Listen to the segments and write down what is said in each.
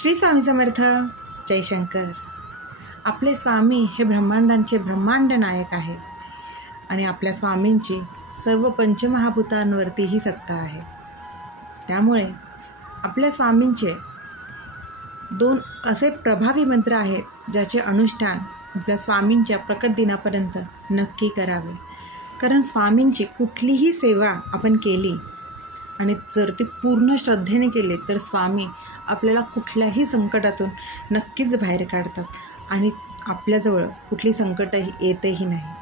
श्री स्वामी समर्थ. जयशंकर. आपले स्वामी हे ब्रह्मांडांचे ब्रह्मांड नायक आहे आणि आपल्या स्वामींची सर्व पंचमहाभूतांवरतीही सत्ता आहे. त्यामुळे आपल्या स्वामींचे 2 असे प्रभावी मंत्र आहेत ज्याचे अनुष्ठान आपल्या स्वामींच्या प्रकट दिनापर्यंत नक्की करावे. कारण स्वामींची कुठलीही सेवा आपण केली आणि जर ती पूर्ण श्रद्धेने केली तर स्वामी आपल्याला कुठल्याही संकटातून नक्कीच बाहेर काढतात आणि आपल्याजवळ कुठली संकटही येतही नाही.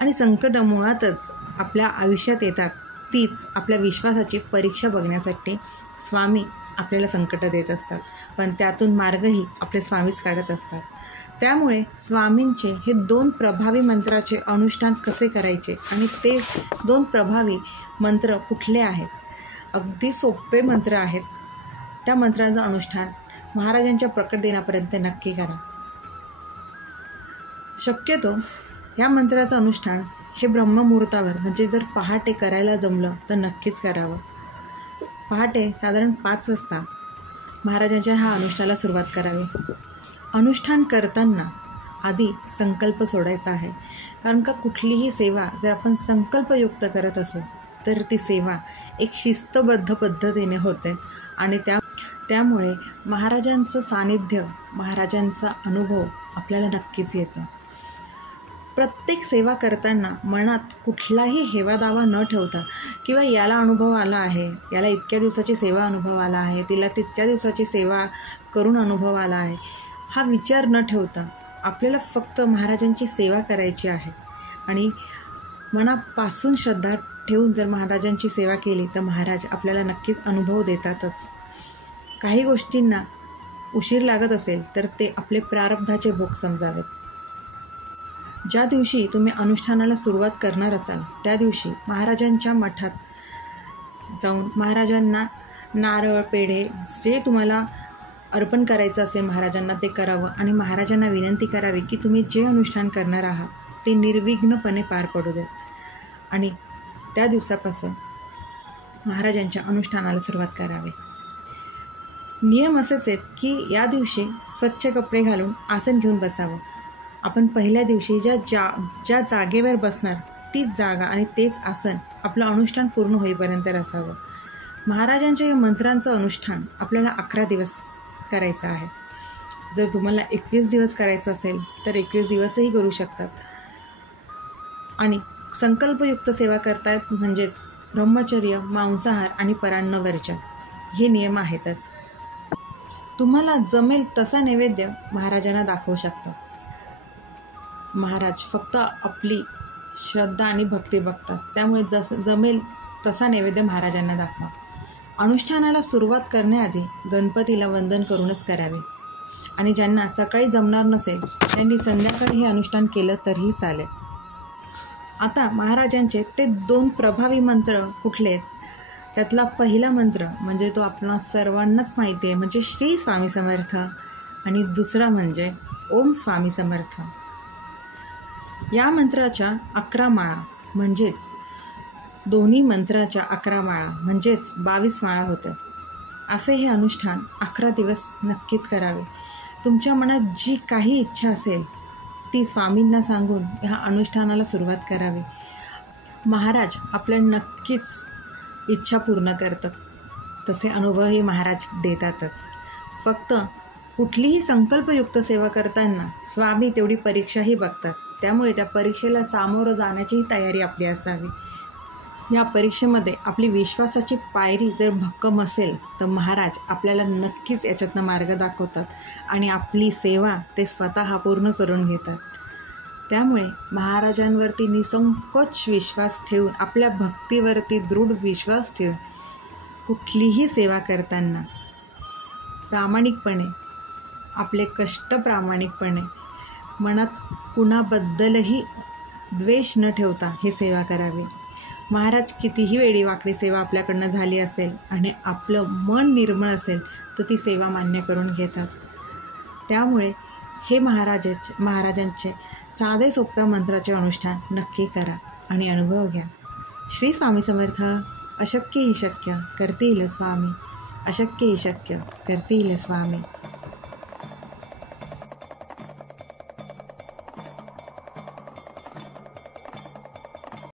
आणि संकट मुळातच आपल्या आयुष्यात येतात, तीच आपल्या विश्वासाची परीक्षा बघण्यासाठी स्वामी आपल्याला संकट देत असतात, पण त्यातून मार्गही आपले स्वामीच काढत असतात. त्यामुळे स्वामींचे हे 2 प्रभावी मंत्राचे अनुष्ठान कसे करायचे आणि ते 2 प्रभावी मंत्र कुठले आहेत, अगदी सोपे मंत्र आहेत. त्या मंत्राचं अनुष्ठान महाराजांच्या प्रकट दिनापर्यंत नक्की करा. शक्यतो या मंत्राचं अनुष्ठान हे ब्रह्ममुहूर्तावर म्हणजे जर पहाटे करायला जमलं तर नक्कीच करावं. पहाटे साधारण 5 वाजता महाराजांच्या ह्या अनुष्ठानाला सुरुवात करावी. अनुष्ठान करताना आधी संकल्प सोडायचा आहे, कारण का कुठलीही सेवा जर आपण संकल्पयुक्त करत असू तर ती सेवा एक शिस्तबद्ध पद्धतीने होते आणि त्यामुळे महाराजांचं सानिध्य, महाराजांचा अनुभव आपल्याला नक्कीच येतो. प्रत्येक सेवा करताना मनात कुठलाही हेवादावा न ठेवता किंवा याला अनुभव आला आहे, याला इतक्या दिवसाची सेवा अनुभव आला आहे, तिला तितक्या दिवसाची सेवा करून अनुभव आला आहे, हा विचार न ठेवता आपल्याला फक्त महाराजांची सेवा करायची आहे. आणि मनापासून श्रद्धा ठेवून जर महाराजांची सेवा केली तर महाराज आपल्याला नक्कीच अनुभव देतातच. काही गोष्टींना उशीर लागत असेल तर ते आपले प्रारब्धाचे भोग समजावेत. ज्या दिवशी तुम्ही अनुष्ठानाला सुरुवात करणार असाल त्या दिवशी महाराजांच्या मठात जाऊन महाराजांना नारळ, पेढे जे तुम्हाला अर्पण करायचं असेल महाराजांना ते करावं आणि महाराजांना विनंती करावी की तुम्ही जे अनुष्ठान करणार आहात ते निर्विघ्नपणे पार पडू देत. आणि त्या दिवसापासून महाराजांच्या अनुष्ठानाला सुरुवात करावी. नियम असेच आहेत की या दिवशी स्वच्छ कपडे घालून आसन घेऊन बसावं. आपण पहिल्या दिवशी ज्या जागेवर बसणार तीच जागा आणि तेच आसन आपलं अनुष्ठान पूर्ण होईपर्यंत असावं. महाराजांच्या या मंत्रांचं अनुष्ठान आपल्याला 11 दिवस करायचं आहे. जर तुम्हाला 21 दिवस करायचं असेल तर 21 दिवसही करू शकतात. आणि संकल्पयुक्त सेवा करतायत म्हणजेच ब्रह्मचर्य, मांसाहार आणि परान्नवर्ज्य हे नियम आहेतच. तुम्हाला जमेल तसा नैवेद्य महाराजांना दाखवू शकतात. महाराज फक्त आपली श्रद्धा आणि भक्ती बघतात, त्यामुळे जमेल तसा नैवेद्य महाराजांना दाखवा. अनुष्ठानाला सुरुवात करण्याआधी गणपतीला वंदन करूनच करावे आणि ज्यांना सकाळी जमणार नसेल त्यांनी संध्याकाळी हे अनुष्ठान केलं तरीही चालेल. आता महाराजांचे ते 2 प्रभावी मंत्र कुठले आहेत, त्यातला पहिला मंत्र म्हणजे तो आपल्या सर्वांनाच माहिती आहे, म्हणजे श्री स्वामी समर्थ, आणि दुसरा म्हणजे ओम स्वामी समर्थ. या मंत्राच्या 11 माळा म्हणजेच दोन्ही मंत्राच्या 11 माळा म्हणजेच 22 माळा होत्या. असे हे अनुष्ठान 11 दिवस नक्कीच करावे. तुमच्या मनात जी काही इच्छा असेल ती स्वामींना सांगून ह्या अनुष्ठानाला सुरुवात करावी. महाराज आपल्याला नक्कीच इच्छा पूर्ण करतात, तसे अनुभवही महाराज देतातच. फक्त कुठलीही संकल्पयुक्त सेवा करताना स्वामी तेवढी परीक्षाही बघतात, त्यामुळे त्या परीक्षेला सामोरं जाण्याचीही तयारी आपली असावी. या परीक्षेमध्ये आपली विश्वासाची पायरी जर भक्कम असेल तर महाराज आपल्याला नक्कीच याच्यातनं मार्ग दाखवतात आणि आपली सेवा ते स्वतः पूर्ण करून घेतात. त्यामुळे महाराजांवरती निसंकोच विश्वास ठेवून, आपल्या भक्तीवरती दृढ विश्वास ठेवून कुठलीही सेवा करताना प्रामाणिकपणे, आपले कष्ट प्रामाणिकपणे, मनात कुणाबद्दलही द्वेष न ठेवता हे सेवा करावी. महाराज कितीही वेळी वाकडी सेवा आपल्याकडनं झाली असेल आणि आपलं मन निर्मळ असेल तर ती सेवा मान्य करून घेतात. त्यामुळे हे महाराजांचे साधे सोप्या मंत्राचे अनुष्ठान नक्की करा आणि अनुभव घ्या. श्री स्वामी समर्थ. अशक्य ही शक्य करतील स्वामी, अशक्य ही शक्य करतील स्वामी.